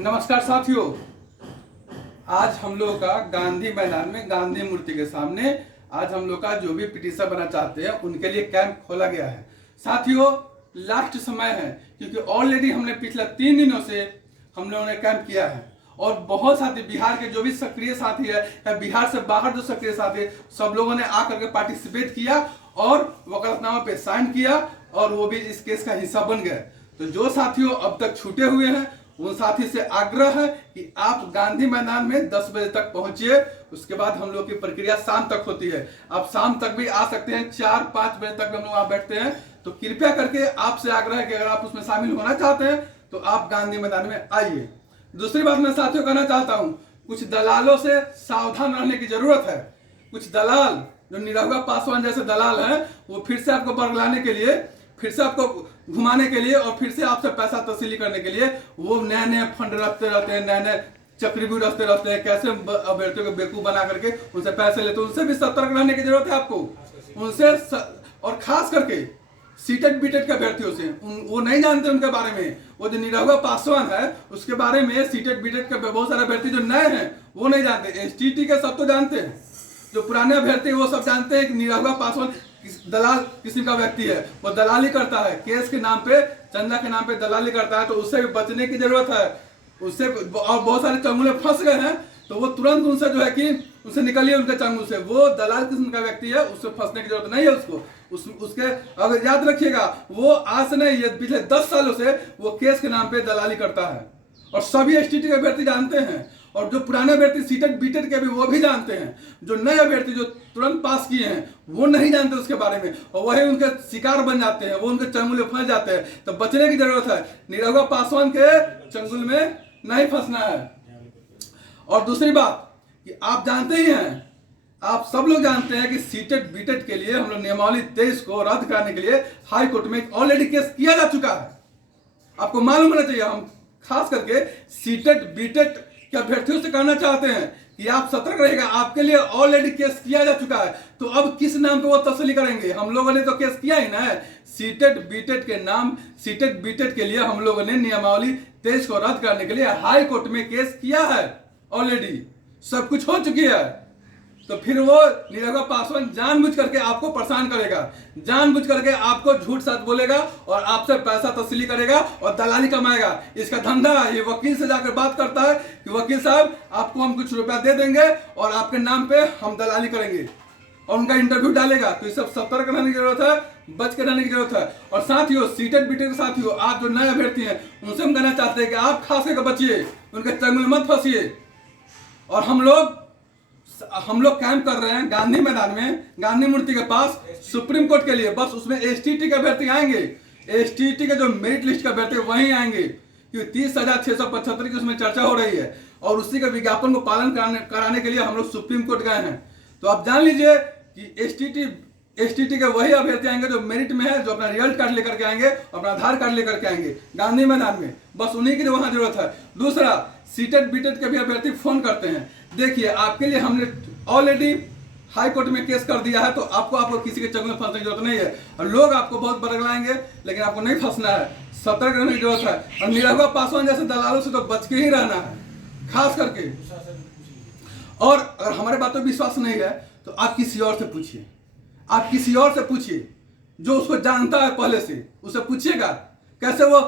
नमस्कार साथियों, आज हम लोग का गांधी मैदान में गांधी मूर्ति के सामने आज हम लोग का जो भी पिटीशन बना चाहते हैं उनके लिए कैंप खोला गया है। साथियों, लास्ट समय है क्योंकि ऑलरेडी हमने पिछले 3 दिनों से हम लोगों ने कैंप किया है और बहुत साथी बिहार के जो भी सक्रिय साथी है या बिहार से बाहर जो सक्रिय साथी है सब लोगों ने आकर के पार्टिसिपेट किया और वकालतनामा पे साइन किया और वो भी इस केस का हिस्सा बन गए। तो जो साथियों अब तक छूटे हुए हैं उन साथी से आग्रह है कि आप गांधी मैदान में 10 बजे तक पहुंचिए। उसके बाद हम लोग की प्रक्रिया शाम तक होती है। आप शाम तक भी आ सकते हैं, 4-5 बजे तक हम लोग वहां बैठते हैं। तो कृपया करके आपसे आग्रह है कि अगर आप उसमें शामिल होना चाहते हैं तो आप गांधी मैदान में आइए। दूसरी बात मैं साथियों कहना चाहता हूं, कुछ दलालों से सावधान रहने की जरूरत है। कुछ दलाल जो निरहुआ पासवान जैसे दलाल हैं वो फिर से आपको बरगलाने के लिए, फिर से आपको घुमाने के लिए और फिर से आपसे पैसा तस्वीर करने के लिए वो नए नए फंड रखते रहते हैं, नए नए चक्रव्यूह रखते रहते हैं, कैसे अभ्यर्थियों को बेवकूफ बना करके उनसे पैसे लेते हैं। उनसे भी सतर्क रहने की जरूरत है आपको। उनसे और खास करके सीटेट बीटेट के अभ्यर्थियों से वो नहीं जानते उनके बारे में। वो जो निरहुआ पासवान है उसके बारे में सीटेट बीटेट के बहुत सारे अभ्यर्थी जो नए हैं वो नहीं जानते। एसटीटी के सब तो जानते हैं, जो पुराने अभ्यर्थी वो सब जानते हैं कि निरहुआ पासवान दलाल किस्म का व्यक्ति है, वो दलाली करता है, केस के नाम पे, चंदा के नाम पे दलाली करता है। तो उससे भी बचने की जरूरत है। उससे और बहुत सारे चंगुल फंस गए हैं तो वो तुरंत उनसे जो है कि उनसे निकलिए उनके चंगुल से। वो दलाल किस्म का व्यक्ति है, उससे फंसने की जरूरत नहीं है उसको। उसके अगर याद रखिएगा, वो आज नहीं, ये पिछले 10 सालों से वो केस के नाम पे दलाली करता है और सभी एसटीटी के अभ्यर्थी जानते हैं और जो पुराने अभ्यर्थी सीटेट बीटेट के भी वो भी जानते हैं। जो नए अभ्यर्थी जो तुरंत पास किए हैं वो नहीं जानते उसके बारे में और वही उनके शिकार बन जाते हैं, वो उनके चंगुल में फंस जाते हैं। तो बचने की जरूरत है, निरहुआ पासवान के चंगुल में नहीं फंसना है। और दूसरी बात कि आप जानते ही हैं, आप सब लोग जानते हैं कि सीटेट बीटेट के लिए हम लोग नियमावली 23 को रद्द कराने के लिए हाई कोर्ट में ऑलरेडी केस किया जा चुका है। आपको मालूम होना चाहिए। हम खास करके सीटेट बीटेट के अभ्यर्थियों से कहना चाहते हैं कि आप सतर्क रहिएगा, आपके लिए ऑलरेडी केस किया जा चुका है। तो अब किस नाम पे वो तसल्ली करेंगे? हम लोगों ने तो केस किया ही ना है। सीटेट बीटेट के नाम, सीटेट बीटेट के लिए हम लोगों ने नियमावली 23 को रद्द करने के लिए हाई कोर्ट में केस किया है ऑलरेडी, सब कुछ हो चुकी है। तो फिर वो निरहुआ पासवान जानबूझ करके आपको परेशान करेगा, जानबूझ करके आपको झूठ सच बोलेगा और आपसे पैसा तस्ली करेगा और दलाली कमाएगा। इसका धंधा है। ये वकील से जाकर बात करता है कि वकील साहब आपको हम कुछ रुपया दे देंगे और आपके नाम पे हम दलाली करेंगे और उनका इंटरव्यू डालेगा। तो ये सब सतर्क रहने की जरूरत है, बच के रहने की जरूरत है। और साथियों, सीटेट बीटेट के साथियों, आप जो नए अभ्यर्थी हैं उनसे हम कहना चाहते हैं कि आप खास करके बचिए, उनके चंगुल मत फंसिए। और हम लोग कैंप कर रहे हैं गांधी मैदान में, गांधी मूर्ति के पास, सुप्रीम कोर्ट के लिए। बस उसमें एसटीटी के अभ्यर्थी आएंगे, एसटीटी के जो मेरिट लिस्ट के अभ्यर्थी वहीं आएंगे क्योंकि 30,675 की उसमें चर्चा हो रही है और उसी के विज्ञापन को पालन कराने के लिए हम लोग सुप्रीम कोर्ट गए हैं। तो आप जान लीजिए कि एसटीटी के वही अभ्यर्थी आएंगे जो मेरिट में है, जो अपना रिजल्ट कार्ड लेकर के आएंगे, अपना आधार कार्ड लेकर के आएंगे गांधी मैदान में। बस उन्हीं की वहां जरूरत है। दूसरा, सीटेट बीटेट के भी अभ्यर्थी फोन करते हैं। देखिए, आपके लिए हमने ऑलरेडी हाई कोर्ट में केस कर दिया है तो आपको किसी के चंगुल में फंसने की जरूरत नहीं है। और लोग आपको बहुत बरगलाएंगे लेकिन आपको नहीं फंसना है, सतर्क रहने की जरूरत है। और निरहुआ पासवान जैसे दलालों से तो बच के ही रहना है खास करके। और अगर हमारे बात पर विश्वास नहीं है तो आप किसी और से पूछिए, आप किसी और से पूछिए जो उसको जानता है पहले से, उससे पूछिएगा कैसे वो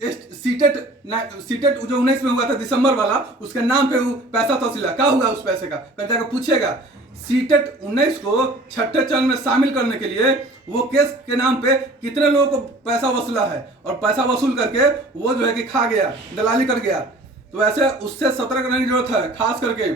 सीटेट जो 19 में हुआ था दिसंबर वाला, उसके नाम पे वो पैसा तस्ला क्या हुआ उस पैसे का, कल जाकर पूछेगा। सीटेट 19 को छठे चरण में शामिल करने के लिए वो केस के नाम पे कितने लोगों को पैसा वसूला है और पैसा वसूल करके वो जो है कि खा गया, दलाली कर गया। तो ऐसे उससे सतर्क रहने की जरूरत है खास करके।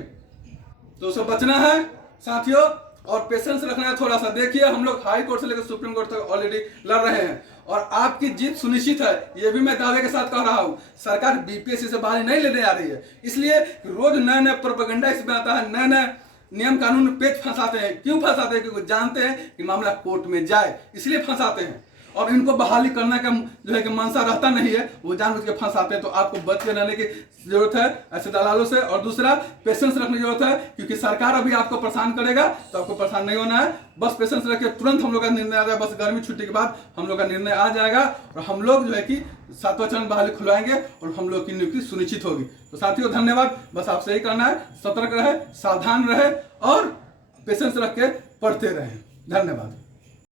तो उससे बचना है साथियों और पेशेंस रखना है थोड़ा सा। देखिए, हम लोग हाई कोर्ट से लेकर सुप्रीम कोर्ट तक ऑलरेडी लड़ रहे हैं और आपकी जीत सुनिश्चित है, ये भी मैं दावे के साथ कह रहा हूं। सरकार बीपीएससी से बाहर नहीं लेने आ रही है, इसलिए रोज नए नए प्रोपेगेंडा इसमें आता है, नए नए नियम कानून पेच फंसाते हैं। क्यों फंसाते हैं? क्योंकि जानते हैं कि मामला कोर्ट में जाए, इसलिए फंसाते हैं। और इनको बहाली करने का जो है कि मनसा रहता नहीं है, वो जानबूझ के फंसाते हैं। तो आपको बच के रहने की जरूरत है ऐसे दलालों से। और दूसरा, पेशेंस रखने की जरूरत है, क्योंकि सरकार अभी आपको परेशान करेगा, तो आपको परेशान नहीं होना है। बस पेशेंस रखिए, तुरंत हम लोग का निर्णय आ जाएगा। बस गर्मी छुट्टी के बाद हम लोग का निर्णय आ जाएगा और हम लोग जो है कि 7वां चरण बहाली खुलवाएंगे और हम लोग की नियुक्ति सुनिश्चित होगी। तो साथियों धन्यवाद। बस आपसे ही करना है, सतर्क रहे, सावधान रहे और पेशेंस रख के पढ़ते रहें। धन्यवाद।